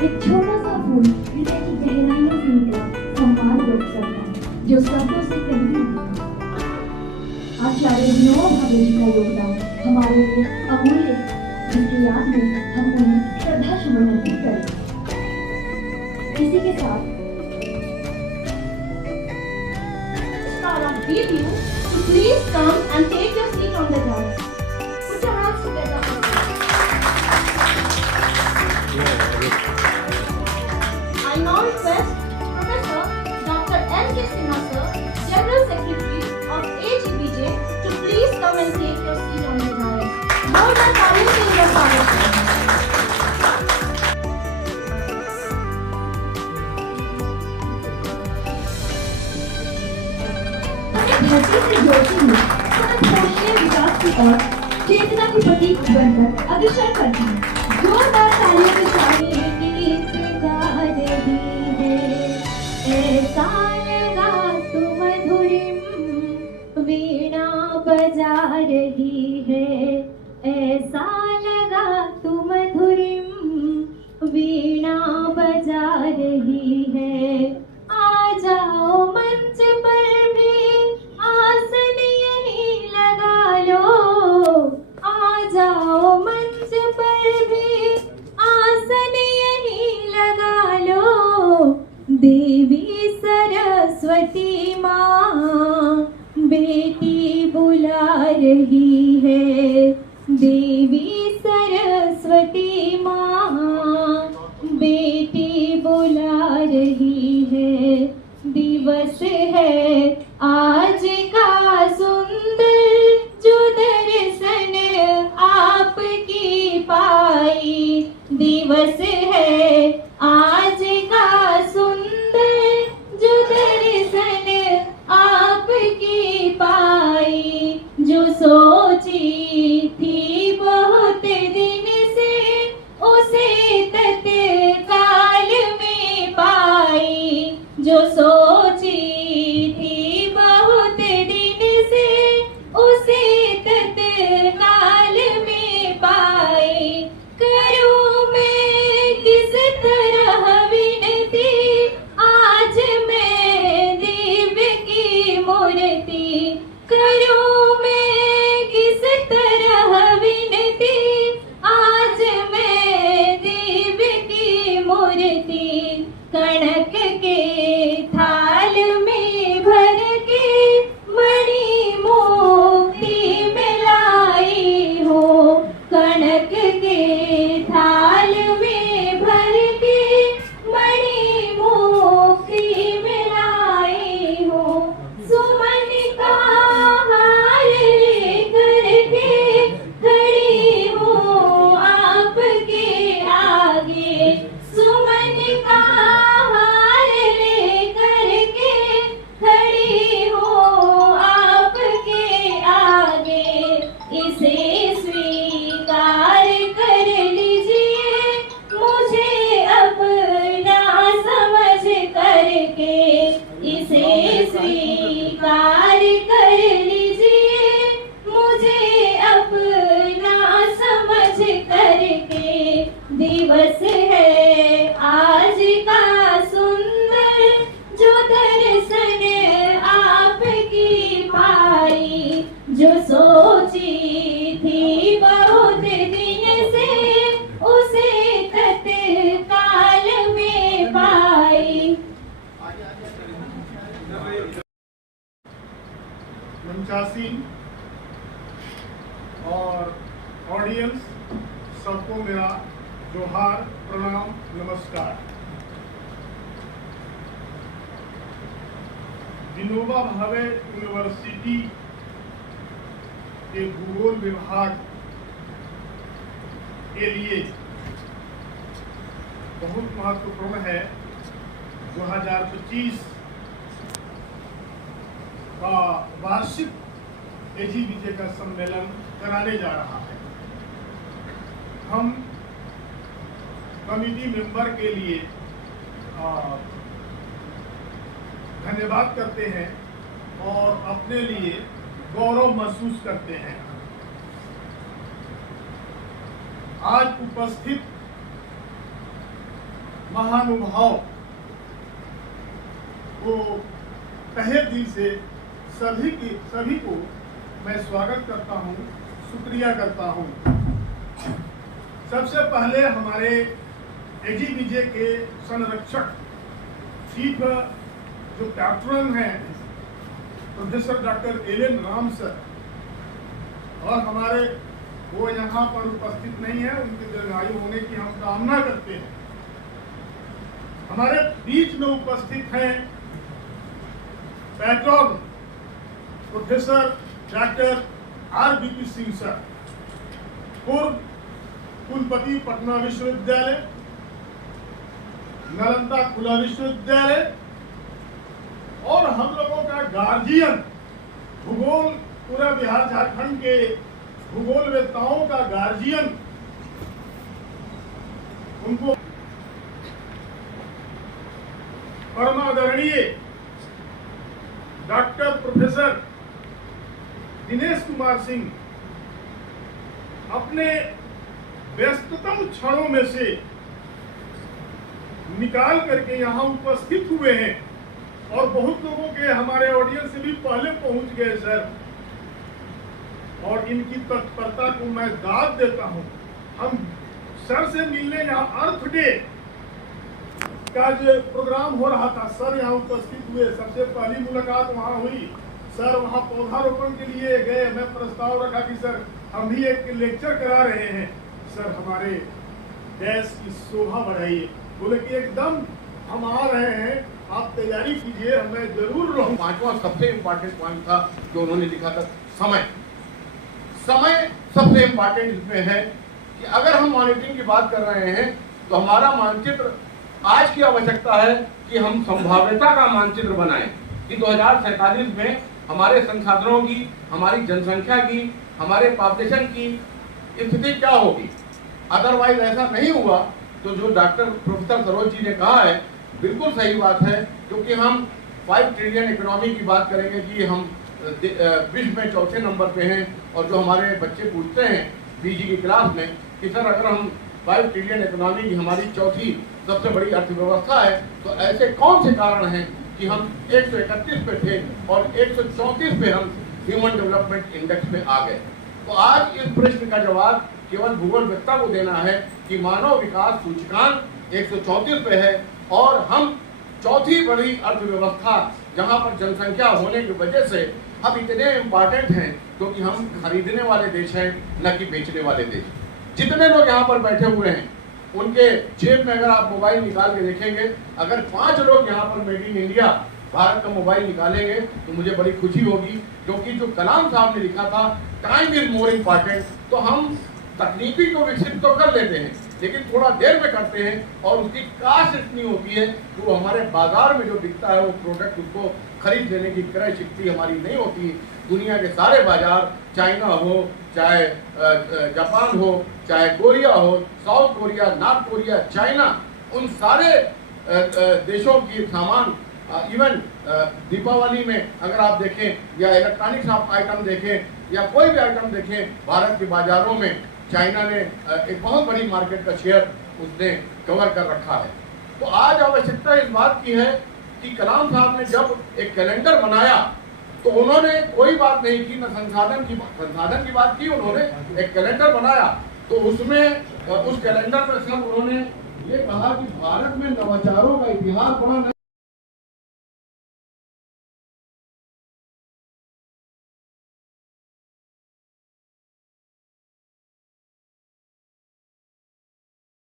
एक छोटा सा फूल हृदय की गहराइयों से निकला सम्मान व्यक्त करता है जो शब्दों से कहीं नहीं होता। आचार्य विनोबा भावे जी का योगदान हमारे लिए अमूल्य है, जिसकी याद में हम उन्हें श्रद्धासुमन अर्पित करें। इसी के साथ Leave you to please come and take your seat on the dais. Put your hands together. I now request Professor Dr. N.K. Sinha sir, General Secretary of AGBJ, to please come and take your seat on the dais. More than taaliyon se your स्वागत है। धरती से जोड़ती हुई सतत पहुंचने विकास की ओर चेतना की प्रतीक बनकर अग्रसर करती है। जोरदार तालियों के साथ ऐसा लगा तू मधुरिम वीणा बजा रही है, ऐसा लगा तू मधुरिम वीणा बजा रही है। आ जाओ मंच पर भी आसन यही लगा लो, आ जाओ मंच पर भी आसन यही लगा लो। देवी सरस्वती माँ बेटी बुला रही है, देवी सरस्वती माँ बेटी बुला रही है। दिवस है आज का सुंदर जो दर्शन आपकी पाई, दिवस है आज का सुंदर जो दर्शन आपकी पाई। जो सोची थी बहुत दिन से उसे तत्काल में पाई, जो सोची थी बहुत दिन से उसे तत्काल में पाई। करूं मैं किस तरह विनती आज मैं दिव्य की मूर्ति, करूं मैं किस तरह विनती आज मैं दिव्य की मूर्ति। कणक के थाल में भर के मणि मोती मिलाई हो, कणक के थाल में भर के मणि मोती मिलाई हो। सुमन का हार लेकर के खड़ी हूँ आपके आगे, सुमन का हार लेकर के खड़ी हूँ आपके आगे। इसे स्वीकार कर लीजिए मुझे अपना समझ करके, इसे स्वीकार कर लीजिए मुझे अपना समझ करके। दिवस है आज का सुंदर जो दर्शन आपकी पाई, जो सोची थी बहुत दिन से उसे तत्काल में पाई। मंचासीन और ऑडियंस सबको मेरा जोहार, प्रणाम, नमस्कार। विनोबा भावे यूनिवर्सिटी के भूगोल विभाग के लिए बहुत महत्वपूर्ण है 2025 का वार्षिक एजीबीजे का सम्मेलन कराने जा रहा है। हम कमिटी मेंबर के लिए धन्यवाद करते हैं और अपने लिए गौरव महसूस करते हैं। आज उपस्थित महानुभाव को तहे दिल से सभी को मैं स्वागत करता हूं, शुक्रिया करता हूं। सबसे पहले हमारे एजीबीजे के संरक्षक चीफ जो पैट्रन हैं professor doctor LN. Ram sir, और हमारे वो यहाँ पर उपस्थित नहीं है, उनके दीर्घायु होने की हम कामना करते हैं। हमारे बीच में उपस्थित हैं patron professor doctor R.B.P. Singh sir, पूर्व कुलपति पटना विश्वविद्यालय, नालंदा खुला विश्वविद्यालय, और हम लोगों का गार्जियन, भूगोल, पूरा बिहार झारखंड के भूगोल वेत्ताओं का गार्जियन, उनको परमादरणीय डॉक्टर प्रोफेसर दिनेश कुमार सिंह अपने व्यस्ततम क्षणों में से निकाल करके यहाँ उपस्थित हुए हैं, और बहुत लोगों के हमारे ऑडियंस से भी पहले पहुंच गए सर, और इनकी तत्परता को मैं दाद देता हूं। हम सर से मिलने यहाँ अर्थ डे का जो प्रोग्राम हो रहा था, सर यहाँ उपस्थित हुए, सबसे पहली मुलाकात वहाँ हुई। सर वहाँ पौधारोपण के लिए गए, मैं प्रस्ताव रखा कि सर हम भी एक लेक्चर करा रहे हैं, सर हमारे देश की शोभा बढ़ाइए। बोले कि एकदम हम आ रहे हैं, आप तैयारी कीजिए, मैं जरूर रहूँ। पांचवा सबसे इम्पोर्टेंट पॉइंट था जो उन्होंने लिखा था, समय सबसे इम्पोर्टेंट इसमें है कि अगर हम मॉनिटरिंग की बात कर रहे हैं तो हमारा मानचित्र आज की आवश्यकता है कि हम संभाव्यता का मानचित्र बनाएं कि 2047 में हमारे संसाधनों की, हमारी जनसंख्या की, हमारे पॉपुलेशन की स्थिति क्या होगी। अदरवाइज ऐसा नहीं हुआ तो जो डॉक्टर प्रोफेसर सरोज जी ने कहा है बिल्कुल सही बात है, क्योंकि हम 5 ट्रिलियन इकोनॉमी की बात करेंगे कि हम विश्व में चौथे नंबर पे हैं, और जो हमारे बच्चे पूछते हैं पीजी की क्लास में कि सर अगर हम 5 ट्रिलियन इकोनॉमी की हमारी चौथी सबसे बड़ी अर्थव्यवस्था है तो ऐसे कौन से कारण हैं कि हम 131 पे थे और 134 पे हम ह्यूमन डेवलपमेंट इंडेक्स में आ गए। तो आज इस प्रश्न का जवाब केवल भूगोलवेत्ता को देना है कि मानव विकास सूचकांक 134 पे है, और हम चौथी बड़ी अर्थव्यवस्था जहां पर जनसंख्या होने की वजह से अब इतने इम्पोर्टेंट हैं क्योंकि हम खरीदने वाले देश हैं, न कि बेचने वाले देश। जितने लोग यहाँ पर बैठे हुए हैं उनके जेब में अगर आप मोबाइल निकाल के देखेंगे, अगर 5 लोग यहाँ पर मेड इन इंडिया भारत का मोबाइल निकालेंगे तो मुझे बड़ी खुशी होगी, क्योंकि जो कलाम साहब ने लिखा था टाइम इज मोर इम्पॉर्टेंट, तो हम तकनीकी को विकसित तो कर लेते हैं लेकिन थोड़ा देर में करते हैं, और उसकी कास्ट इतनी होती है कि वो हमारे बाजार में जो बिकता है वो प्रोडक्ट उसको खरीद लेने की क्रय शक्ति हमारी नहीं होती। दुनिया के सारे बाजार, चाइना हो, चाहे जापान हो, चाहे कोरिया हो, south Korea, north Korea, China, उन सारे देशों की सामान, इवन दीपावली में अगर आप देखें या इलेक्ट्रॉनिक्स आप आइटम देखें या कोई भी आइटम देखें, भारत के बाजारों में चाइना ने एक बहुत बड़ी मार्केट का शेयर उसने कवर कर रखा है। तो आज आवश्यकता इस बात की है कि कलाम साहब ने जब एक कैलेंडर बनाया तो उन्होंने कोई बात नहीं की, न संसाधन की बात की, उन्होंने एक कैलेंडर बनाया। तो उसमें उस कैलेंडर में सब उन्होंने ये कहा कि भारत में नवाचारों का इतिहास बड़ा